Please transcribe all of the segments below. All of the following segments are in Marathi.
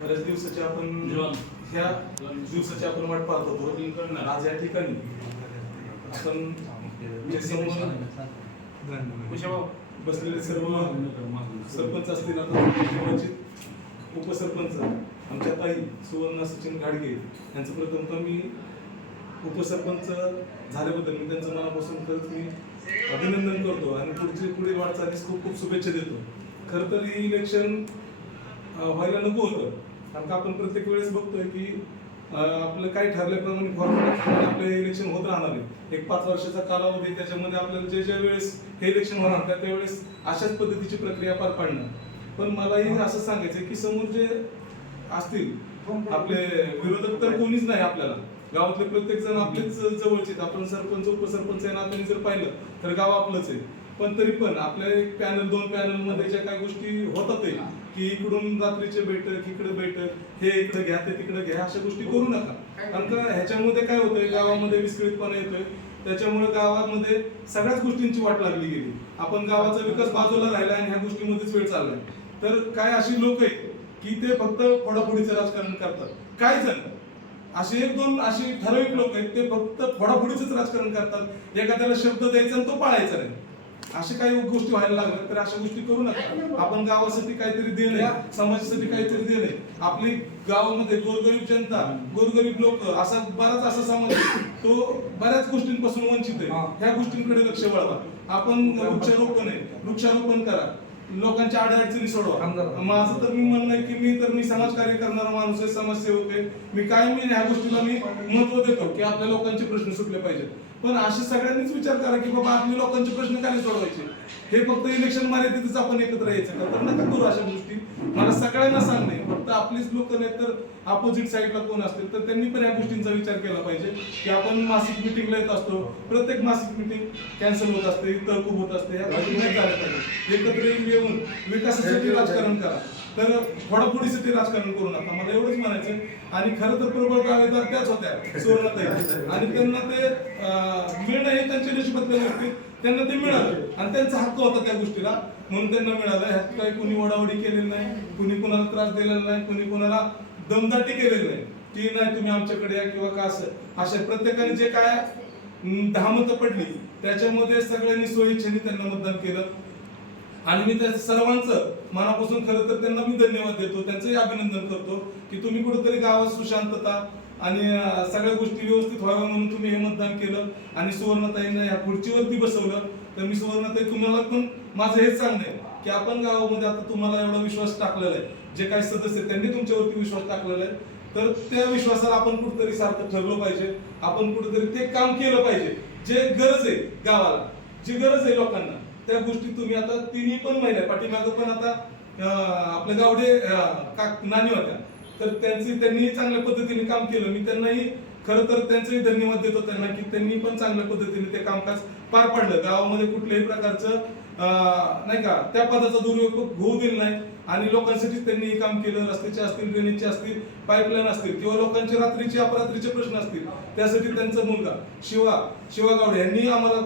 बऱ्याच दिवसाची आपण ह्या दिवसाची आपण वाट पाहत होतो. आज या ठिकाणी आपण बसलेले सर्व सरपंच असतील, आता उपसरपंच आमच्या ताई सुवर्ण सचिन घाडगे यांचं प्रथमतः मी उपसरपंच झाल्याबद्दल मी त्यांचं मनापासून खरंच मी अभिनंदन करतो आणि पुढील वाटचालीस खूप खूप शुभेच्छा देतो. खरं तर हे इलेक्शन व्हायला नको होतं, कारण का आपण प्रत्येक वेळेस बघतोय की आपलं काही ठरल्याप्रमाणे फॉर्म्युला आपले इलेक्शन होत राहणार आहे. एक 5 वर्षाचा कालावधी, त्याच्यामध्ये आपल्याला ज्या वेळेस हे इलेक्शन होणार त्यावेळेस अशाच पद्धतीची प्रक्रिया पार पाडणार. पण मलाही असं सांगायचं की समोर जे असतील आपले विरोधक तर कोणीच नाही, आपल्याला गावातले प्रत्येक जण आपलेच जवळचे. आपण सरपंच उपसरपंच या नात्याने जर पाहिलं तर गाव आपलंच आहे. पण तरी पण आपल्या एक पॅनल 2 पॅनल मध्ये ज्या काही गोष्टी होतात की इकडून रात्रीचे बैठक, इकडे बैठक, हे इकडे घ्या ते तिकडे घ्या, अशा गोष्टी करू नका. कारण का ह्याच्यामध्ये काय होतंय, गावामध्ये विस्कळीतपणा येतोय. त्याच्यामुळे गावामध्ये सगळ्याच गोष्टींची वाट लागली गेली. आपण गावाचा विकास बाजूला राहिला आणि ह्या गोष्टीमध्येच वेळ चाललाय. तर काय अशी लोक आहेत की ते फक्त फोडाफोडीचं राजकारण करतात. काही जण असे 1-2 अशी ठराविक लोक आहेत, ते फक्त फोडाफोडीचंच राजकारण करतात. एखाद्याला शब्द द्यायचा आणि तो पाळायचा नाही. अशा काही गोष्टी व्हायला लागल्या तर अशा गोष्टी करू नका. आपण गावासाठी काहीतरी दिलंय, समाजासाठी काहीतरी दिलंय. आपली गावामध्ये गोरगरीब जनता, गोरगरीब लोक, असा बराच असा समाज तो बऱ्याच गोष्टींपासून वंचित आहे. ह्या गोष्टींकडे लक्ष वळवा. आपण वृक्षारोपण करा, लोकांच्या अडचणी सोडवा. माझं तर मी म्हणणं आहे की मी समाजकार्य करणारा माणूस आहे, समाजसेवक आहे. मी ह्या गोष्टीला मी महत्व देतो की आपल्या लोकांचे प्रश्न सुटले पाहिजेत. पण असे सगळ्यांनीच विचार करा की बाबा आपले लोकांचे प्रश्न काय सोडवायचे. हे फक्त इलेक्शन मर्यादितच आपण एकत्र यायचं तर नका करू अशा गोष्टी. मला सगळ्यांना सांगणे, फक्त आपलीच लोक नाही तर अपोजिट साईडला कोण असतील तर त्यांनी पण या गोष्टींचा विचार केला पाहिजे की आपण मासिक मिटिंगला येत असतो, प्रत्येक मासिक मिटिंग कॅन्सल होत असते, तहकूब होत असते. ह्या गोष्टी नाही झाल्या पाहिजे. एकत्र येऊन विकासासाठी राजकारण करा, तर फोडाफोडीसाठी राजकारण करू नका. मला एवढंच म्हणायचं. आणि खरं तर प्रबळ दावेदार त्याच होत्या, सुवर्णताई, आणि त्यांना ते मिळणं हे त्यांच्या नशिबातल्या गोष्टी, त्यांना ते मिळालं आणि त्यांचा हक्क होता त्या गोष्टीला, म्हणून त्यांना मिळालं. ह्यात काही कुणी ओढाओढी केलेली नाही, कुणी कुणाला त्रास दिलेला नाही, कुणी कुणाला दमदाटी केलेली नाही की नाही तुम्ही आमच्याकडे या किंवा का असं. अशा प्रत्येकाने जे काय 10 मतं पडली त्याच्यामध्ये सगळ्यांनी स्वइच्छेने त्यांना मतदान केलं. आणि मी त्या सर्वांचं मनापासून खरं तर त्यांना मी धन्यवाद देतो, त्यांचंही अभिनंदन करतो की तुम्ही कुठेतरी गावात सुशांतता आणि सगळ्या गोष्टी व्यवस्थित व्हाव्या म्हणून तुम्ही हे मतदान केलं आणि सुवर्णताईंना या खुर्चीवरती बसवलं. तर मी सुवर्णताई तुम्हाला पण माझं हेच सांगणं आहे की आपण गावामध्ये आता तुम्हाला एवढा विश्वास टाकलेला आहे, जे काही सदस्य त्यांनी तुमच्यावरती विश्वास टाकलेला आहे, तर त्या विश्वासाला आपण कुठेतरी सारखं ठरलो पाहिजे. आपण कुठेतरी ते काम केलं पाहिजे जे गरज आहे गावाला, जी गरज आहे लोकांना. त्या गोष्टी तुम्ही आता 3 पण महिन्या पाठीमागं पण आता आपल्या गावडे नानी होत्या, तर त्यांनी चांगल्या पद्धतीने काम केलं. मी त्यांनाही खरं तर त्यांचंही धन्यवाद देतो त्यांना की त्यांनी पण चांगल्या पद्धतीने ते कामकाज पार पाडलं. गावामध्ये कुठल्याही प्रकारचं नाही का त्या पदाचा दुरुपयोग होऊ दिला नाही आणि लोकांसाठी त्यांनी काम केलं. रस्त्याचे असतील, ड्रेनेजचे असतील, पाईपलाईन असतील किंवा लोकांचे रात्रीचे अपरात्रीचे प्रश्न असतील, त्यासाठी त्यांचा मुलगा शिवा गावडे यांनी आम्हाला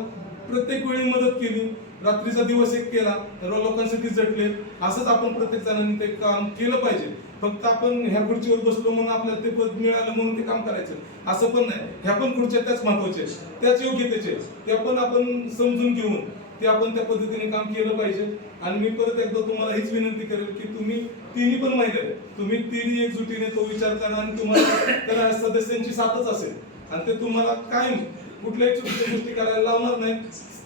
प्रत्येक वेळी मदत केली. रात्रीचा दिवस एक केला, तर लोकांसाठी झटले. असंच आपण प्रत्येक जणांनी ते काम केलं पाहिजे. फक्त आपण ह्या खुर्चीवर बसलो म्हणून आपल्याला ते पद मिळालं म्हणून ते काम करायचं असं पण नाही. ह्या पण खुर्च्या त्याच महत्वाचे, त्याच योग्यतेचे, त्या पण आपण समजून घेऊन ते आपण त्या पद्धतीने काम केलं पाहिजे. आणि मी परत एकदा तुम्हाला हीच विनंती करेल की तुम्ही 3 पण महिने तुम्ही 3 एकजुटीने तो विचार करा आणि तुम्हाला त्या सदस्यांची साथच असेल आणि ते तुम्हाला कायम कुठल्याही चुकीच्या गोष्टी करायला लावणार नाही.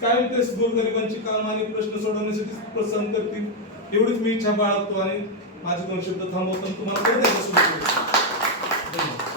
कायम ते गोरगरिबांची काम आणि प्रश्न सोडवण्यासाठी प्रोत्साहन करतील, एवढीच मी इच्छा बाळगतो आणि माझे 2 शब्द थांबवतो. तुम्हाला परत एकदा शुभेच्छा. धन्यवाद.